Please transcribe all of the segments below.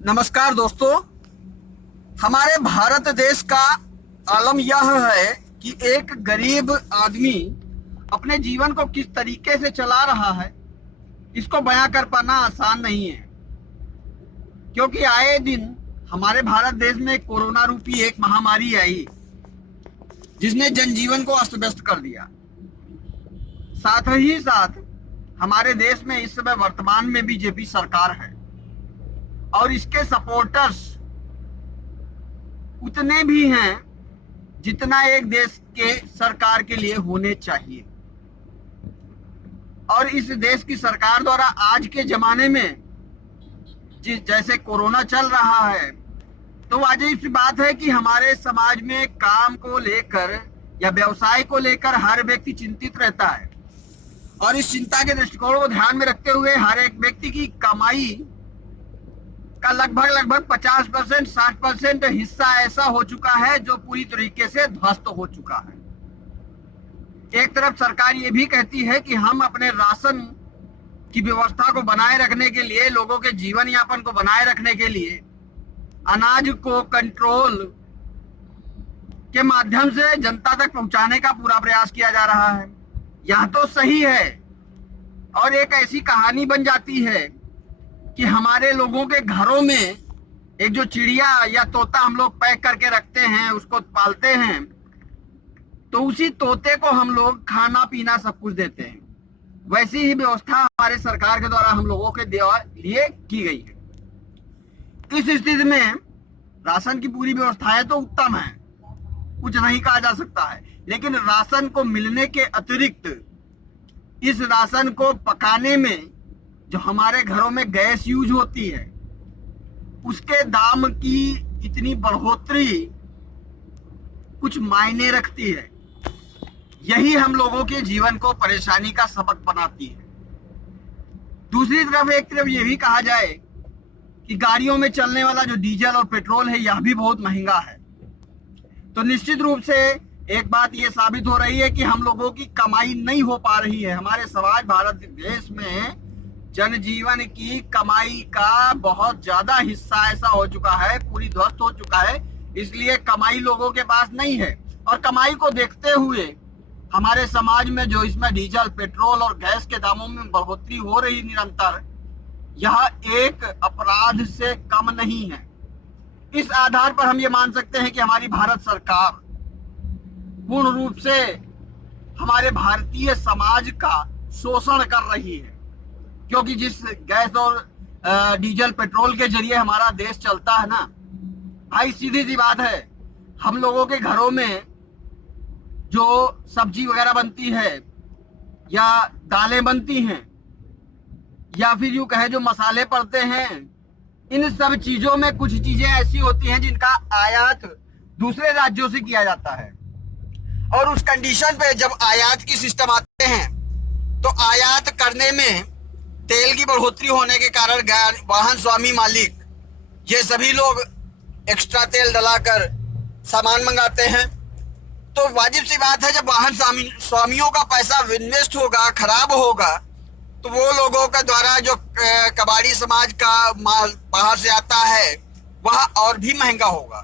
नमस्कार दोस्तों। हमारे भारत देश का आलम यह है कि एक गरीब आदमी अपने जीवन को किस तरीके से चला रहा है, इसको बयां कर पाना आसान नहीं है। क्योंकि आए दिन हमारे भारत देश में कोरोना रूपी एक महामारी आई जिसने जनजीवन को अस्त व्यस्त कर दिया। साथ ही साथ हमारे देश में इस समय वर्तमान में बीजेपी सरकार है और इसके सपोर्टर्स उतने भी हैं जितना एक देश के सरकार के लिए होने चाहिए। और इस देश की सरकार द्वारा आज के जमाने में जैसे कोरोना चल रहा है, तो वाजिब सी बात है कि हमारे समाज में काम को लेकर या व्यवसाय को लेकर हर व्यक्ति चिंतित रहता है। और इस चिंता के दृष्टिकोण को ध्यान में रखते हुए हर एक व्यक्ति की कमाई का लगभग 50% 60% हिस्सा ऐसा हो चुका है जो पूरी तरीके से ध्वस्त हो चुका है। एक तरफ सरकार ये भी कहती है कि हम अपने राशन की व्यवस्था को बनाए रखने के लिए, लोगों के जीवन यापन को बनाए रखने के लिए अनाज को कंट्रोल के माध्यम से जनता तक पहुंचाने का पूरा प्रयास किया जा रहा है। यह तो सही है और एक ऐसी कहानी बन जाती है कि हमारे लोगों के घरों में एक जो चिड़िया या तोता हम लोग पैक करके रखते हैं, उसको पालते हैं, तो उसी तोते को हम लोग खाना पीना सब कुछ देते हैं। वैसी ही व्यवस्था हमारे सरकार के द्वारा हम लोगों के लिए की गई है। इस स्थिति में राशन की पूरी व्यवस्थाएं तो उत्तम है, कुछ नहीं कहा जा सकता है, लेकिन राशन को मिलने के अतिरिक्त इस राशन को पकाने में जो हमारे घरों में गैस यूज होती है, उसके दाम की इतनी बढ़ोतरी कुछ मायने रखती है। यही हम लोगों के जीवन को परेशानी का सबक बनाती है। दूसरी तरफ एक तरफ यह भी कहा जाए कि गाड़ियों में चलने वाला जो डीजल और पेट्रोल है, यह भी बहुत महंगा है। तो निश्चित रूप से एक बात यह साबित हो रही है कि हम लोगों की कमाई नहीं हो पा रही है। हमारे समाज भारत देश में जनजीवन की कमाई का बहुत ज्यादा हिस्सा ऐसा हो चुका है, पूरी ध्वस्त हो चुका है। इसलिए कमाई लोगों के पास नहीं है और कमाई को देखते हुए हमारे समाज में जो इसमें डीजल, पेट्रोल और गैस के दामों में बढ़ोतरी हो रही निरंतर, यह एक अपराध से कम नहीं है। इस आधार पर हम ये मान सकते हैं कि हमारी भारत सरकार पूर्ण रूप से हमारे भारतीय समाज का शोषण कर रही है। क्योंकि जिस गैस और डीजल पेट्रोल के जरिए हमारा देश चलता है ना भाई, सीधी सी बात है, हम लोगों के घरों में जो सब्जी वगैरह बनती है या दालें बनती हैं या फिर यूं कहे जो मसाले पड़ते हैं, इन सब चीजों में कुछ चीजें ऐसी होती हैं जिनका आयात दूसरे राज्यों से किया जाता है। और उस कंडीशन पे जब आयात की सिस्टम आते हैं तो आयात करने में तेल की बढ़ोतरी होने के कारण वाहन स्वामी मालिक ये सभी लोग एक्स्ट्रा तेल डलाकर सामान मंगाते हैं। तो वाजिब सी बात है, जब वाहन स्वामियों का पैसा इन्वेस्ट होगा, खराब होगा, तो वो लोगों के द्वारा जो कबाड़ी समाज का माल बाहर से आता है वह और भी महंगा होगा।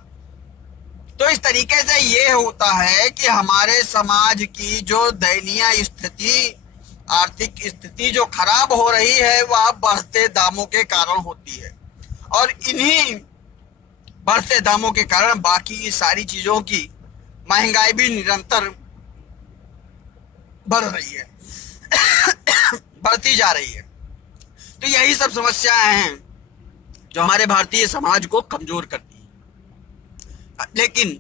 तो इस तरीके से ये होता है कि हमारे समाज की जो दयनीय स्थिति, आर्थिक स्थिति जो खराब हो रही है, वह बढ़ते दामों के कारण होती है। और इन्हीं बढ़ते दामों के कारण बाकी सारी चीजों की महंगाई भी निरंतर बढ़ रही है बढ़ती जा रही है। तो यही सब समस्याएं हैं जो हमारे भारतीय समाज को कमजोर करती है। लेकिन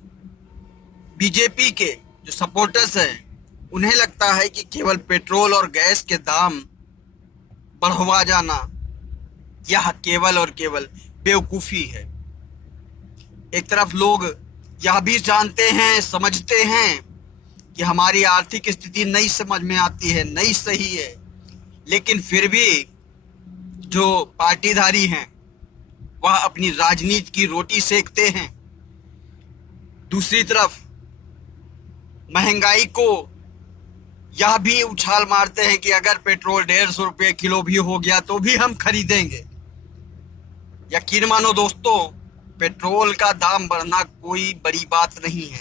बीजेपी के जो सपोर्टर्स हैं, उन्हें लगता है कि केवल पेट्रोल और गैस के दाम बढ़वा जाना यह केवल और केवल बेवकूफ़ी है। एक तरफ लोग यह भी जानते हैं, समझते हैं कि हमारी आर्थिक स्थिति नहीं समझ में आती है, नहीं सही है, लेकिन फिर भी जो पार्टीधारी हैं वह अपनी राजनीति की रोटी सेकते हैं। दूसरी तरफ महंगाई को यह भी उछाल मारते हैं कि अगर पेट्रोल 150 रुपये किलो भी हो गया तो भी हम खरीदेंगे। यकीन मानो दोस्तों, पेट्रोल का दाम बढ़ना कोई बड़ी बात नहीं है,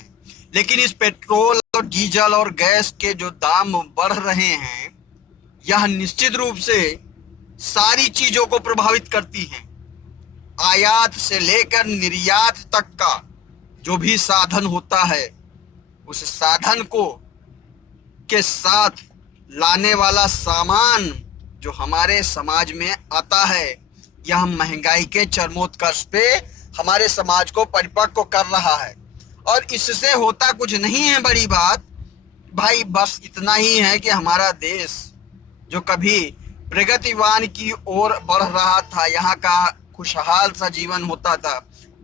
लेकिन इस पेट्रोल और डीजल और गैस के जो दाम बढ़ रहे हैं, यह निश्चित रूप से सारी चीजों को प्रभावित करती हैं। आयात से लेकर निर्यात तक का जो भी साधन होता है, उस साधन को के साथ लाने वाला सामान जो हमारे समाज में आता है, यह महंगाई के चरमोत्कर्ष पे हमारे समाज को परिपक्व कर रहा है। और इससे होता कुछ नहीं है बड़ी बात भाई, बस इतना ही है कि हमारा देश जो कभी प्रगतिवान की ओर बढ़ रहा था, यहाँ का खुशहाल सा जीवन होता था,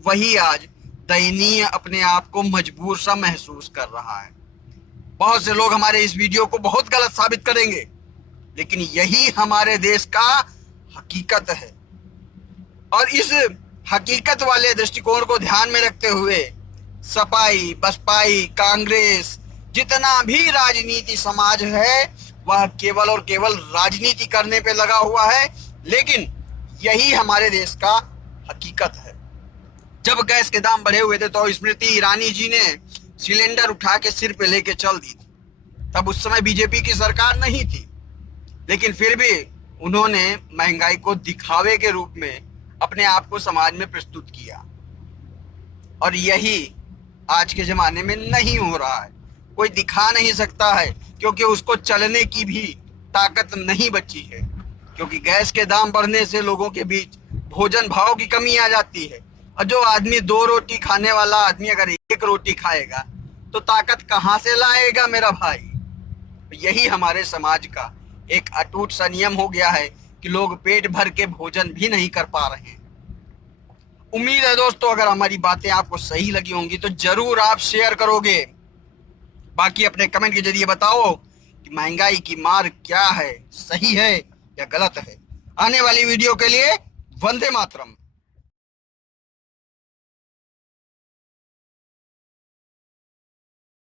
वही आज दयनीय अपने आप को मजबूर सा महसूस कर रहा है। बहुत से लोग हमारे इस वीडियो को बहुत गलत साबित करेंगे, लेकिन यही हमारे देश का हकीकत है। और इस हकीकत वाले दृष्टिकोण को ध्यान में रखते हुए सपाई, बसपाई, कांग्रेस, जितना भी राजनीति समाज है, वह केवल और केवल राजनीति करने पे लगा हुआ है। लेकिन यही हमारे देश का हकीकत है। जब गैस के दाम बढ़े हुए थे तो स्मृति ईरानी जी ने सिलेंडर उठा के सिर पे लेके चल दी थी। तब उस समय बीजेपी की सरकार नहीं थी, लेकिन फिर भी उन्होंने महंगाई को दिखावे के रूप में अपने आप को समाज में प्रस्तुत किया। और यही आज के जमाने में नहीं हो रहा है। कोई दिखा नहीं सकता है, क्योंकि उसको चलने की भी ताकत नहीं बची है। क्योंकि गैस के दाम बढ़ने से लोगों के बीच भोजन भाव की कमी आ जाती है। और जो आदमी 2 रोटी खाने वाला आदमी अगर 1 रोटी खाएगा तो ताकत कहाँ से लाएगा मेरा भाई। यही हमारे समाज का एक अटूट सा नियम हो गया है कि लोग पेट भर के भोजन भी नहीं कर पा रहे हैं। उम्मीद है दोस्तों, अगर हमारी बातें आपको सही लगी होंगी तो जरूर आप शेयर करोगे। बाकी अपने कमेंट के जरिए बताओ कि महंगाई की मार क्या है, सही है या गलत है। आने वाली वीडियो के लिए वंदे मातरम।